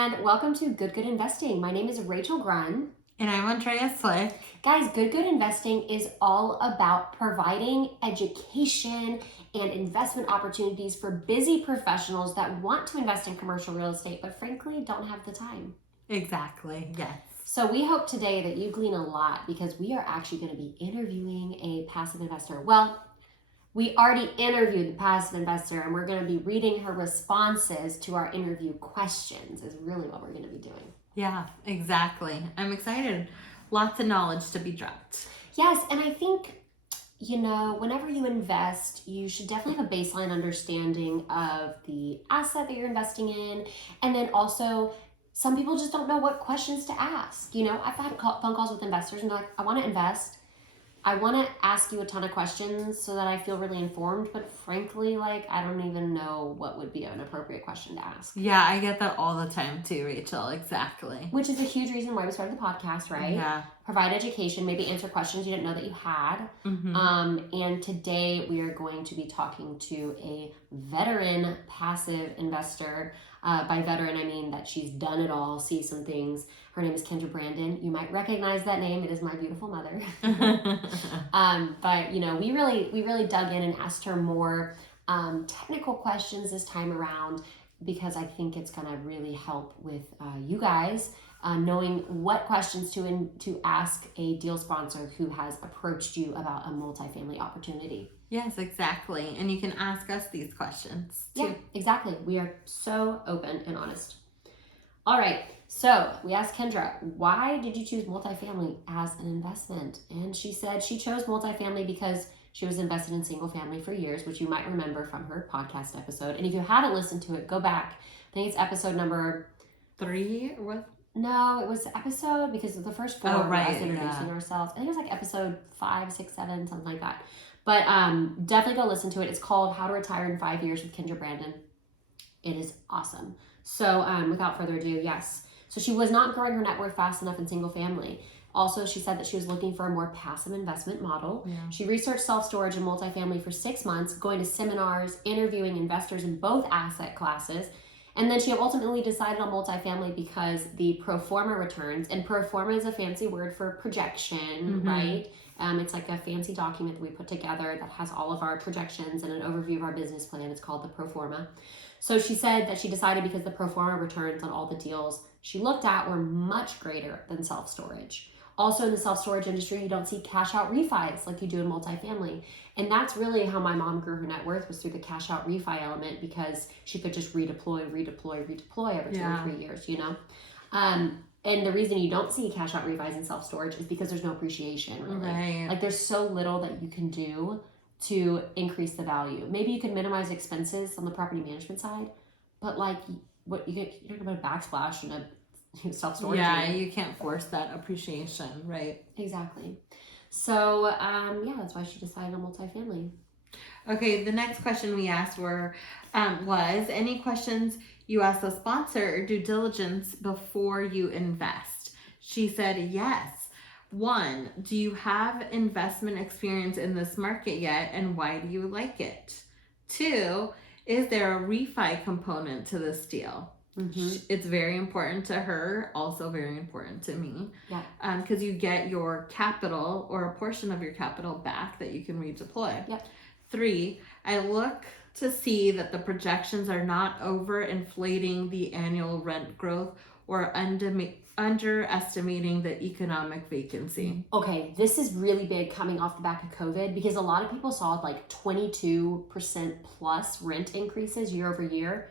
and welcome to GoodGood Investing. My name is Rachel Grunn. And I'm Andrea Cwik. Guys, GoodGood Investing is all about providing education and investment opportunities for busy professionals that want to invest in commercial real estate, but frankly don't have the time. Exactly, yes. So we hope today that you glean a lot because we are actually going to be interviewing a passive investor. Well, we already interviewed the passive investor and we're going to be reading her responses to our interview questions is really what we're going to be doing. Yeah, exactly. I'm excited. Lots of knowledge to be dropped. Yes, and I think, whenever you invest, you should definitely have a baseline understanding of the asset that you're investing in. And then also, some people just don't know what questions to ask. I've had phone calls with investors and they're like, I want to invest. I want to ask you a ton of questions so that I feel really informed, but frankly, I don't even know what would be an appropriate question to ask. Yeah, I get that all the time too, Rachel. Exactly. Which is a huge reason why we started the podcast, right? Yeah. Provide education, maybe answer questions you didn't know that you had. Mm-hmm. And today we are going to be talking to a veteran passive investor. By veteran, I mean that she's done it all, sees some things. Her name is Kendra Brandon. You might recognize that name. It is my beautiful mother. But we really dug in and asked her more technical questions this time around because I think it's going to really help with you guys knowing what questions to ask a deal sponsor who has approached you about a multifamily opportunity. Yes, exactly. And you can ask us these questions too. Yeah, exactly. We are so open and honest. All right. So we asked Kendra, why did you choose multifamily as an investment? And she said she chose multifamily because she was invested in single family for years, which you might remember from her podcast episode. And if you haven't listened to it, go back. I think it's episode number 3 or what? No, it was episode because the first 4 right, was introducing ourselves. I think it was episode 5, 6, 7, something like that. But definitely go listen to it. It's called How to Retire in 5 Years with Kendra Brandon. It is awesome. So without further ado, yes. So she was not growing her net worth fast enough in single family. Also, she said that she was looking for a more passive investment model. Yeah. She researched self-storage and multifamily for 6 months, going to seminars, interviewing investors in both asset classes. And then she ultimately decided on multifamily because the pro forma returns, and pro forma is a fancy word for projection, right? It's like a fancy document that we put together that has all of our projections and an overview of our business plan. It's called the pro forma. So she said that she decided because the pro forma returns on all the deals she looked at were much greater than self-storage. Also in the self-storage industry, you don't see cash out refis like you do in multifamily. And that's really how my mom grew her net worth, was through the cash out refi element because she could just redeploy every 2 or 3 years, And the reason you don't see cash out refis in self-storage is because there's no appreciation, really. Right. Like there's so little that you can do to increase the value. Maybe you can minimize expenses on the property management side, but you're not going to backsplash in a self-storage. Yeah, you can't force that appreciation, right? Exactly. So, that's why she decided on multifamily. Okay, the next question we asked was any questions you asked the sponsor or due diligence before you invest? She said yes. 1, do you have investment experience in this market yet, and why do you like it? 2, is there a refi component to this deal? It's very important to her, also very important to me. Yeah. Because you get your capital or a portion of your capital back that you can redeploy. Yep. 3, I look to see that the projections are not overinflating the annual rent growth or underestimating the economic vacancy. Okay, this is really big coming off the back of COVID because a lot of people saw 22% plus rent increases year over year.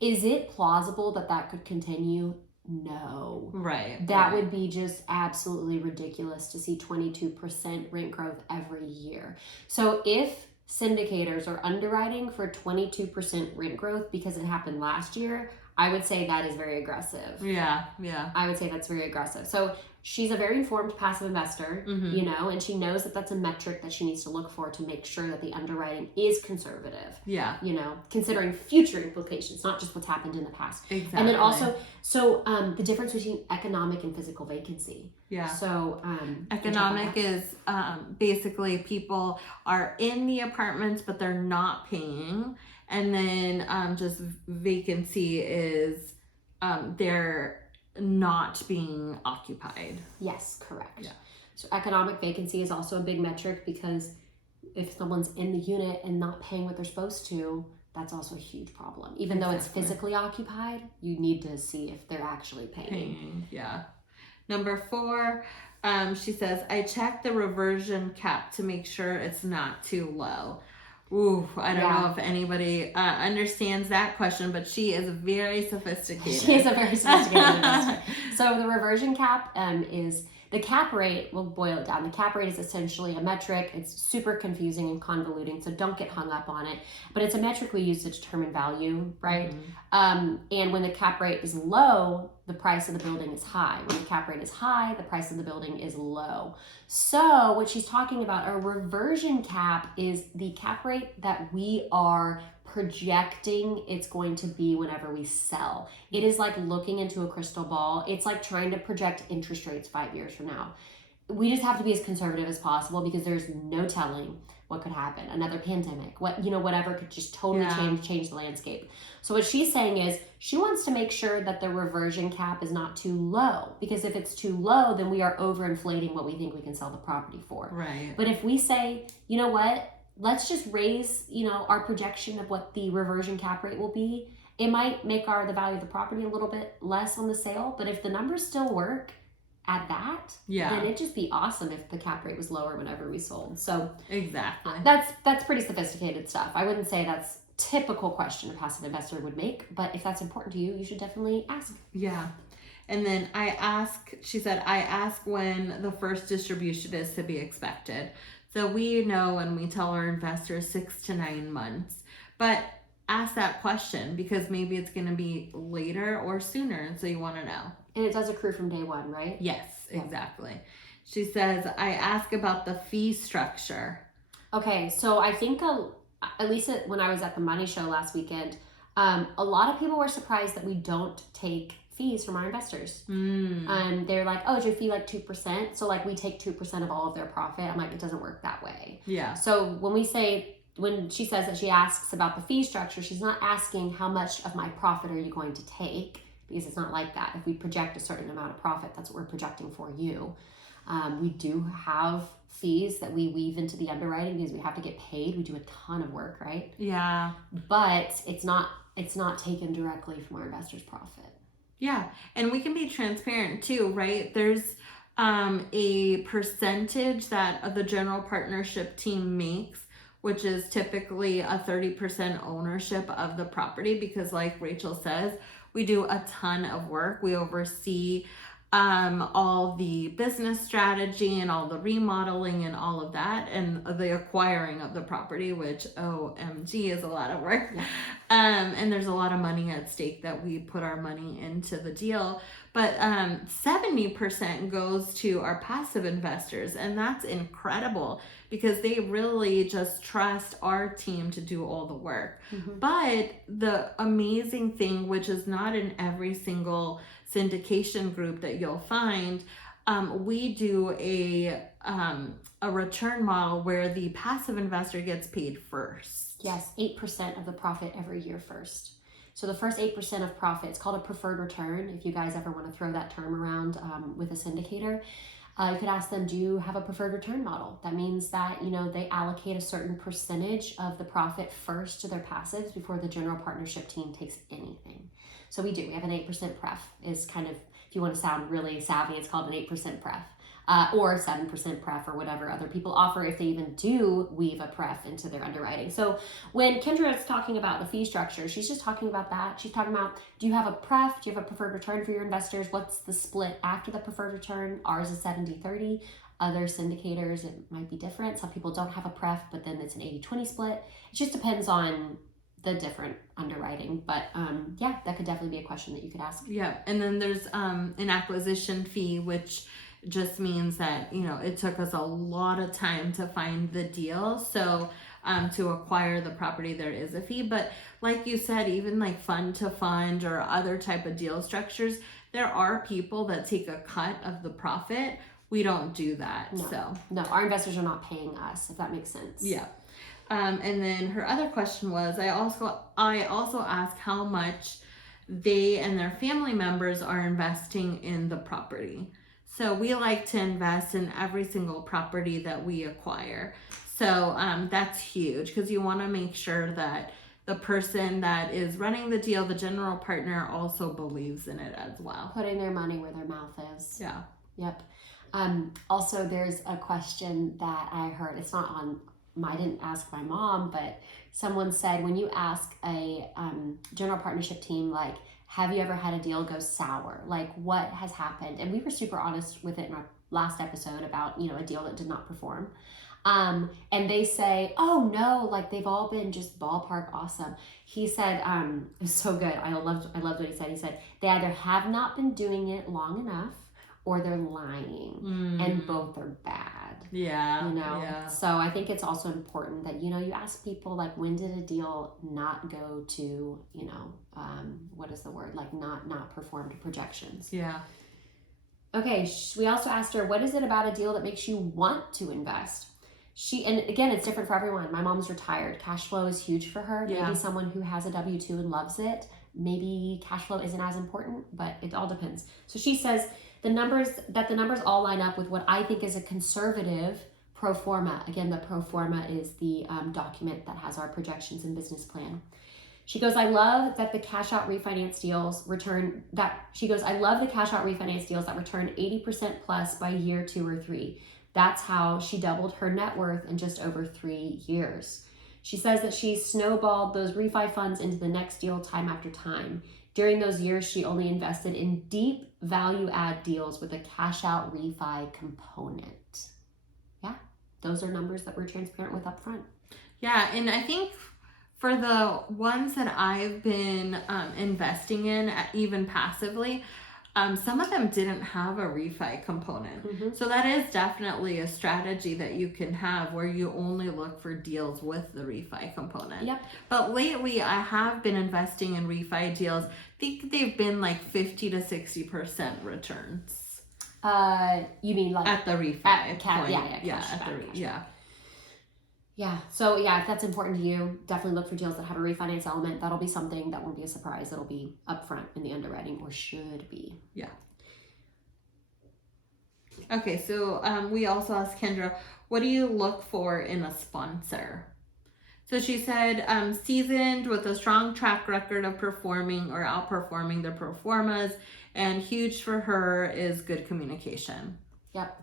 Is it plausible that could continue? No. Right. That would be just absolutely ridiculous to see 22% rent growth every year. So if syndicators are underwriting for 22% rent growth because it happened last year, I would say that is very aggressive. Yeah. I would say that's very aggressive. So she's a very informed passive investor, and she knows that that's a metric that she needs to look for to make sure that the underwriting is conservative. Yeah. Considering future implications, not just what's happened in the past. Exactly. And then also, the difference between economic and physical vacancy. Yeah. So economic is basically people are in the apartments, but they're not paying. And then just vacancy is they're not being occupied. Yes, correct. Yeah. So economic vacancy is also a big metric, because if someone's in the unit and not paying what they're supposed to, that's also a huge problem. Even though it's physically occupied, you need to see if they're actually paying. Yeah. Number 4, she says, I checked the reversion cap to make sure it's not too low. Ooh, I don't know if anybody understands that question, but she is very sophisticated. She is a very sophisticated investor. So the reversion cap is the cap rate. We'll boil it down. The cap rate is essentially a metric. It's super confusing and convoluting, so don't get hung up on it. But it's a metric we use to determine value, right? Mm-hmm. And when the cap rate is low, the price of the building is high. When the cap rate is high, the price of the building is low. So what she's talking about, a reversion cap, is the cap rate that we are projecting it's going to be whenever we sell. It is like looking into a crystal ball. It's like trying to project interest rates 5 years from now. We just have to be as conservative as possible, because there's no telling what could happen. Another pandemic, whatever could just totally change the landscape. So what she's saying is she wants to make sure that the reversion cap is not too low, because if it's too low, then we are overinflating what we think we can sell the property for. Right. But if we say, you know what, let's just raise, our projection of what the reversion cap rate will be, it might make the value of the property a little bit less on the sale. But if the numbers still work at that, then it'd just be awesome if the cap rate was lower whenever we sold. So exactly, that's pretty sophisticated stuff. I wouldn't say that's typical question a passive investor would make, but if that's important to you, you should definitely ask. Yeah. And then she said, I ask when the first distribution is to be expected. So we know when we tell our investors 6 to 9 months, but ask that question, because maybe it's going to be later or sooner. And so you want to know. And it does accrue from day one, right? Yes, exactly. She says, I ask about the fee structure. Okay. So I think at least when I was at the money show last weekend, a lot of people were surprised that we don't take fees from our investors. They're like, oh, is your fee like 2%? So like we take 2% of all of their profit. I'm like, it doesn't work that way. Yeah. So when she says that she asks about the fee structure, she's not asking how much of my profit are you going to take, because it's not like that. If we project a certain amount of profit, that's what we're projecting for you. We do have fees that we weave into the underwriting because we have to get paid. We do a ton of work, right? Yeah. But it's not taken directly from our investors' profit. Yeah. And we can be transparent too, right? There's a percentage that the general partnership team makes, which is typically a 30% ownership of the property, because like Rachel says, we do a ton of work. We oversee all the business strategy and all the remodeling and all of that, and the acquiring of the property, which OMG is a lot of work. Yeah. And there's a lot of money at stake that we put our money into the deal. But 70% goes to our passive investors, and that's incredible because they really just trust our team to do all the work. Mm-hmm. But the amazing thing, which is not in every single syndication group that you'll find, we do a return model where the passive investor gets paid first. Yes, 8% of the profit every year first. So the first 8% of profit, it's called a preferred return. If you guys ever want to throw that term around with a syndicator, you could ask them, do you have a preferred return model? That means that, they allocate a certain percentage of the profit first to their passives before the general partnership team takes anything. So we do. We have an 8% pref is kind of, if you want to sound really savvy, it's called an 8% pref. Or 7% pref, or whatever other people offer, if they even do weave a pref into their underwriting. So when Kendra is talking about the fee structure, she's just talking about that. She's talking about, do you have a pref? Do you have a preferred return for your investors? What's the split after the preferred return? Ours is 70-30. Other syndicators, it might be different. Some people don't have a pref, but then it's an 80-20 split. It just depends on the different underwriting. But that could definitely be a question that you could ask. Yeah, and then there's an acquisition fee, which just means that, it took us a lot of time to find the deal. So to acquire the property, there is a fee. But like you said, even like fund to fund or other type of deal structures, there are people that take a cut of the profit. We don't do that. No, our investors are not paying us, if that makes sense. Yeah. And then her other question was, I also asked how much they and their family members are investing in the property. So we like to invest in every single property that we acquire. So that's huge because you want to make sure that the person that is running the deal, the general partner, also believes in it as well. Putting their money where their mouth is. Yeah. Yep. Also, there's a question that I heard. It's not on. I didn't ask my mom, but someone said when you ask a general partnership team, like, have you ever had a deal go sour? Like, what has happened? And we were super honest with it in our last episode about, a deal that did not perform. And they say, oh no, like they've all been just ballpark awesome. He said, it was so good. I loved what he said. He said, they either have not been doing it long enough or they're lying, and both are bad. Yeah. Yeah. So I think it's also important that, you ask people, like, when did a deal not go to, what is the word? Like not perform to projections. Yeah. Okay. We also asked her, what is it about a deal that makes you want to invest? And again, it's different for everyone. My mom's retired. Cash flow is huge for her. Yeah. Maybe someone who has a W-2 and loves it. Maybe cash flow isn't as important, but it all depends. So she says the numbers all line up with what I think is a conservative pro forma. Again, the pro forma is the document that has our projections and business plan. She goes, I love that the cash out refinance deals return that 80% plus by year 2 or 3. That's how she doubled her net worth in just over 3 years. She says that she snowballed those refi funds into the next deal time after time. During those years, she only invested in deep value add deals with a cash out refi component. Yeah, those are numbers that we're transparent with up front. Yeah, and I think for the ones that I've been investing in, even passively, some of them didn't have a refi component. Mm-hmm. So that is definitely a strategy that you can have where you only look for deals with the refi component. Yep. But lately I have been investing in refi deals. I think they've been like 50 to 60% returns. You mean like at the refi point. Yeah. So yeah, if that's important to you, definitely look for deals that have a refinance element. That'll be something that won't be a surprise. That'll be upfront in the underwriting, or should be. Yeah. Okay, so we also asked Kendra, what do you look for in a sponsor? So she said, seasoned with a strong track record of performing or outperforming the pro formas, and huge for her is good communication. Yep.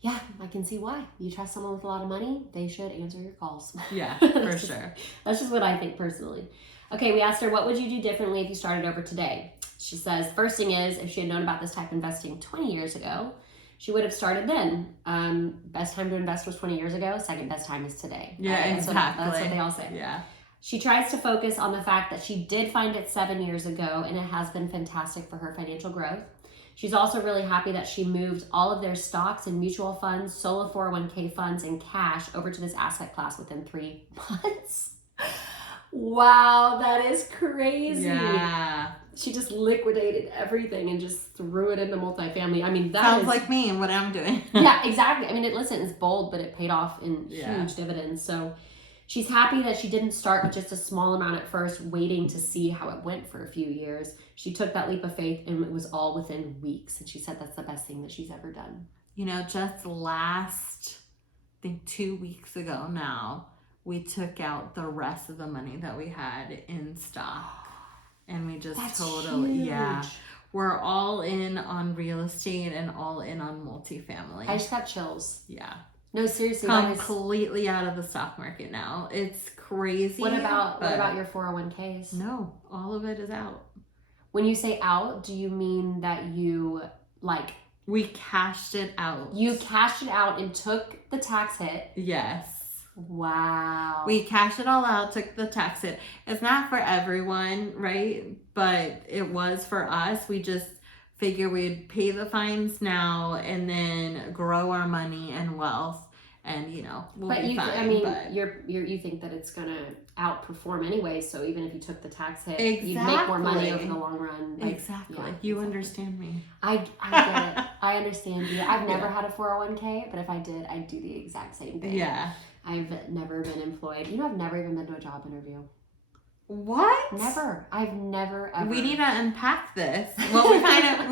Yeah, I can see why. You trust someone with a lot of money, they should answer your calls. Yeah, for sure. That's just what I think personally. Okay, we asked her, what would you do differently if you started over today? She says, first thing is, if she had known about this type of investing 20 years ago, she would have started then. Best time to invest was 20 years ago. Second best time is today. Yeah, right? exactly. That's what they all say. Yeah. She tries to focus on the fact that she did find it 7 years ago, and it has been fantastic for her financial growth. She's also really happy that she moved all of their stocks and mutual funds, solo 401k funds, and cash over to this asset class within 3 months. Wow, that is crazy. Yeah. She just liquidated everything and just threw it into multifamily. I mean, that sounds like me and what I'm doing. Yeah, exactly. I mean, it's bold, but it paid off in huge dividends. So she's happy that she didn't start with just a small amount at first, waiting to see how it went for a few years. She took that leap of faith, and it was all within weeks. And she said that's the best thing that she's ever done. Just last, I think 2 weeks ago now, we took out the rest of the money that we had in stock. And we just that's totally, huge. yeah. We're all in on real estate and all in on multifamily. I just got chills. Yeah. No, seriously. Completely out of the stock market now. It's crazy. What about your 401ks? No, all of it is out. When you say out, do you mean that you we cashed it out? You cashed it out and took the tax hit? Yes. Wow. We cashed it all out, took the tax hit. It's not for everyone, right? But it was for us. We just figure we'd pay the fines now and then grow our money and wealth, and we'll be fine. I mean, you think that it's gonna outperform anyway. So even if you took the tax hit, you'd make more money over the long run. Exactly. Yeah, you understand me. I get it. I understand you. I've never had a 401k, but if I did, I'd do the exact same thing. Yeah. I've never been employed. I've never even been to a job interview. What? Never. I've never ever. We need to unpack this. Well, we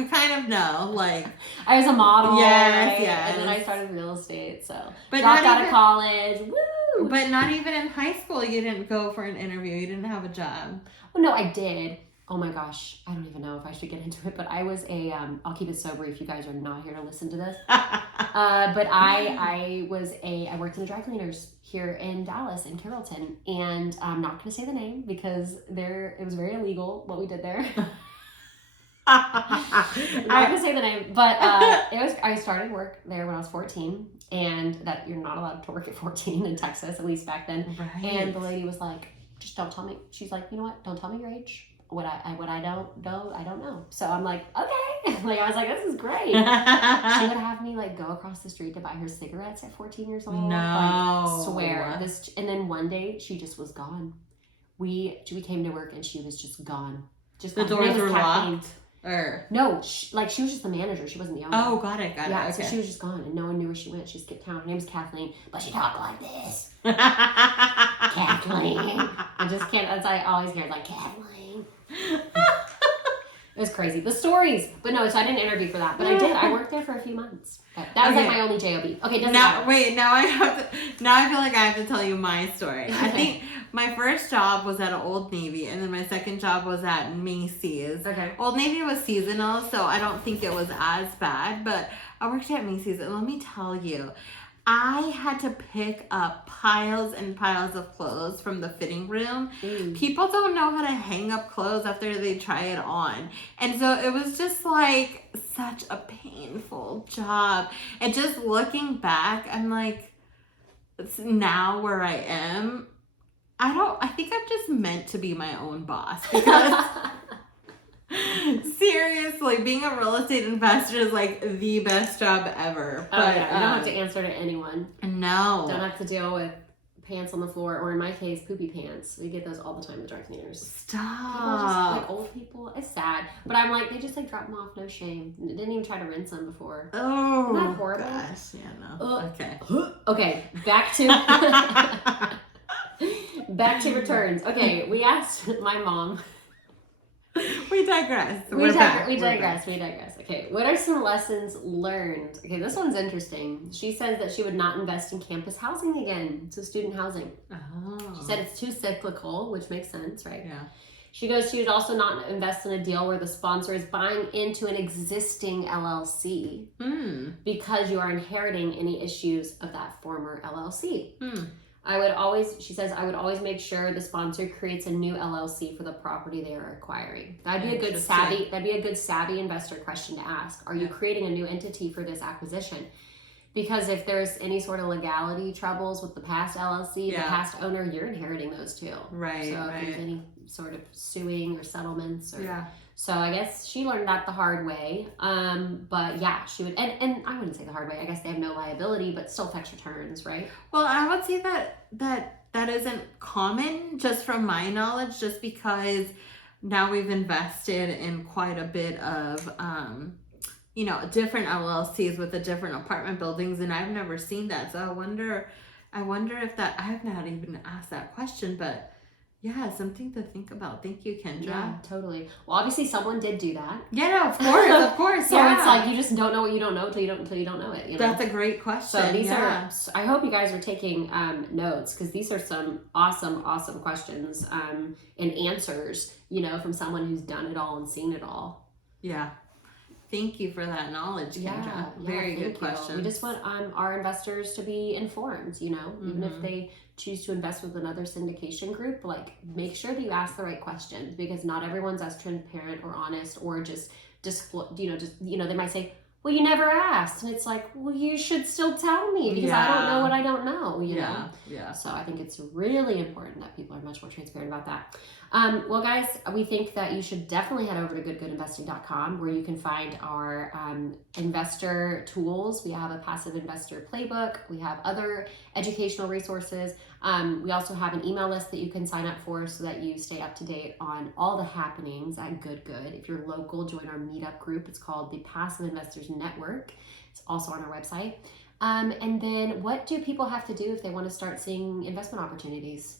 kind of know. Like, I was a model. Yes, right? yes. And then I started real estate. So But dropped not out even- of college. Woo! But not even in high school, you didn't go for an interview. You didn't have a job. Well, no, I did. Oh my gosh, I don't even know if I should get into it, but I was a, I'll keep it sober if you guys are not here to listen to this. But I worked in the dry cleaners here in Dallas, in Carrollton, and I'm not going to say the name because it was very illegal what we did there. I'm not going to say the name, but I started work there when I was 14, and that you're not allowed to work at 14 in Texas, at least back then. Right. And the lady was like, just don't tell me. She's like, you know what? Don't tell me your age. What I don't know, I don't know. So I'm like, okay. Like I was like, this is great. She would have me like go across the street to buy her cigarettes at 14 years old. No. Like, swear this. And then one day she just was gone. We came to work and she was just gone. Just The gone. Her name doors was were Kathleen. locked. Or No, she was just the manager. She wasn't the owner. oh, got it. Yeah, Okay. so she was just gone and no one knew where she went. She skipped town. Her name was Kathleen, but she talked like this. Kathleen. I just can't. That's I always hear like Kathleen. It was crazy. The stories, but no. So I didn't interview for that, but I did. I worked there for a few months. That was like my only job. Okay, doesn't matter. Wait, now I feel like I have to tell you my story. I think my first job was at Old Navy, and then my second job was at Macy's. Okay. Old Navy was seasonal, so I don't think it was as bad, but I worked at Macy's, and let me tell you, I had to pick up piles and piles of clothes from the fitting room. People don't know how to hang up clothes after they try it on. And so it was just like such a painful job. And just looking back, I'm like, now where I am, I think I'm just meant to be my own boss because seriously, being a real estate investor is like the best job ever. But you don't have to answer to anyone. No. Don't have to deal with pants on the floor, or in my case, poopy pants. We get those all the time in the dry cleaners. Stop. People just, like old people, it's sad. But I'm like, they just like drop them off, no shame. Didn't even try to rinse them before. Oh, Isn't that horrible? Gosh, yeah, no. Okay. Okay, back to back to returns. Okay, we asked my mom. We digress. We digress. Okay, what are some lessons learned? Okay, this one's interesting. She says that she would not invest in campus housing again, so student housing. Oh. She said it's too cyclical, which makes sense, right? Yeah. She goes, she would also not invest in a deal where the sponsor is buying into an existing LLC because you are inheriting any issues of that former LLC. She says, I would always make sure the sponsor creates a new LLC for the property they are acquiring. That'd be a good savvy investor question to ask. Are you creating a new entity for this acquisition? Because if there's any sort of legality troubles with the past LLC, the past owner, you're inheriting those too. Right. So if there's any sort of suing or settlements or so I guess she learned that the hard way. But yeah, she would and I wouldn't say the hard way. I guess they have no liability, but still tax returns, right? Well, I would say that isn't common just from my knowledge, just because now we've invested in quite a bit of different LLCs with the different apartment buildings, and I've never seen that. So I wonder if that, I have not even asked that question, but yeah, something to think about. Thank you, Kendra. Yeah, totally. Well, obviously someone did do that. Yeah, no, of course. So it's like you just don't know what you don't know until you don't know it. You know? That's a great question. So these are. I hope you guys are taking notes because these are some awesome questions and answers. From someone who's done it all and seen it all. Yeah. Thank you for that knowledge, Kendra. Very good question. We just want our investors to be informed, even if they choose to invest with another syndication group, like make sure that you ask the right questions because not everyone's as transparent or honest or just they might say, well, you never asked. And it's like, well, you should still tell me because I don't know what I don't know, you know? Yeah. So I think it's really important that people are much more transparent about that. Well, guys, we think that you should definitely head over to goodgoodinvesting.com where you can find our investor tools. We have a passive investor playbook. We have other educational resources. We also have an email list that you can sign up for so that you stay up to date on all the happenings at GoodGood. If you're local, join our meetup group. It's called the Passive Investors Network. It's also on our website. And then what do people have to do if they want to start seeing investment opportunities?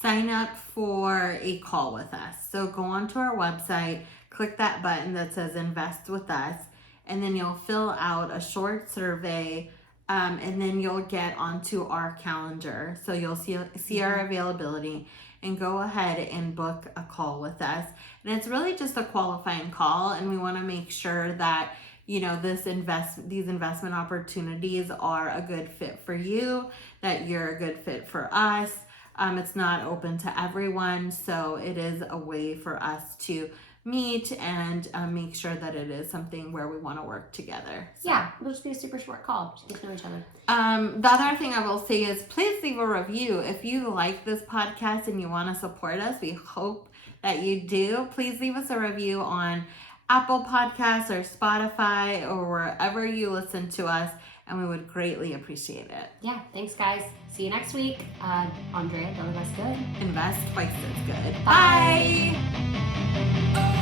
sign up for a call with us. So go onto our website, click that button that says Invest with Us, and then you'll fill out a short survey, and then you'll get onto our calendar. So you'll see our availability and go ahead and book a call with us. And it's really just a qualifying call, and we want to make sure that these investment opportunities are a good fit for you, that you're a good fit for us. It's not open to everyone, so it is a way for us to meet and make sure that it is something where we want to work together. So. Yeah, it'll just be a super short call. Just get to know each other. The other thing I will say is please leave a review. If you like this podcast and you want to support us, we hope that you do. Please leave us a review on Apple Podcasts or Spotify or wherever you listen to us, and we would greatly appreciate it. Yeah, thanks guys. See you next week. Andrea, don't invest good. Invest twice as good. Bye. Bye.